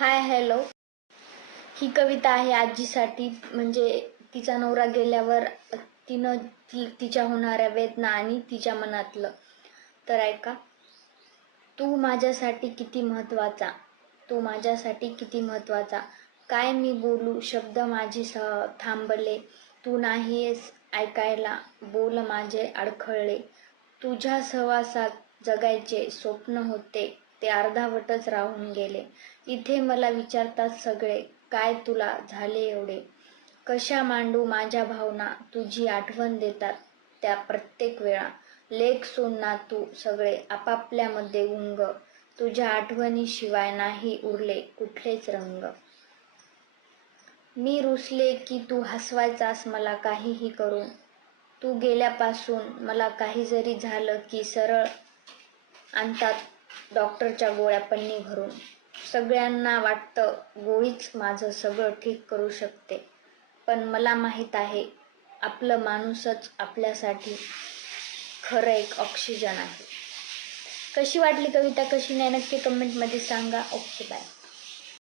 Hi hello. ही कविता आहे आजीसाठी. म्हणजे तिचा नवरा गेल्यावर तिनं तिच्या होणाऱ्या वेदना आणि तिच्या मनातलं. तर ऐका. तू माझ्यासाठी किती महत्वाचा, तू माझ्यासाठी किती महत्वाचा. काय मी बोलू, शब्द माझे थांबले. तू नाहीयेस ऐकायला, बोल माझे अडखळले. तुझ्या सहवासात जगायचे स्वप्न होते, ते अर्धावटच राहून गेले. इथे मला विचारतात सगळे, काय तुला झाले एवढे. कशा मांडू माझ्या भावना, तुझी आठवण देतात त्या प्रत्येक वेळा. लेक सून नातू सगळे आपापल्यामध्ये गुंग, तुझ्या आठवणीशिवाय नाही उरले कुठलेच रंग. मी रुसले की तू हसवायचास मला काहीही करून. तू गेल्यापासून मला काही जरी झालं की सरळ आणतात डॉक्टरच्या गोळ्या पन्नी भरून. सगळ्यांना वाटतं गोळीच माझं सगळं ठीक करू शकते, पण मला माहीत आहे आपलं माणूसच आपल्यासाठी खरं एक ऑक्सिजन आहे. कशी वाटली कविता, कशी नाही नक्की कमेंटमध्ये सांगा. Okay bye.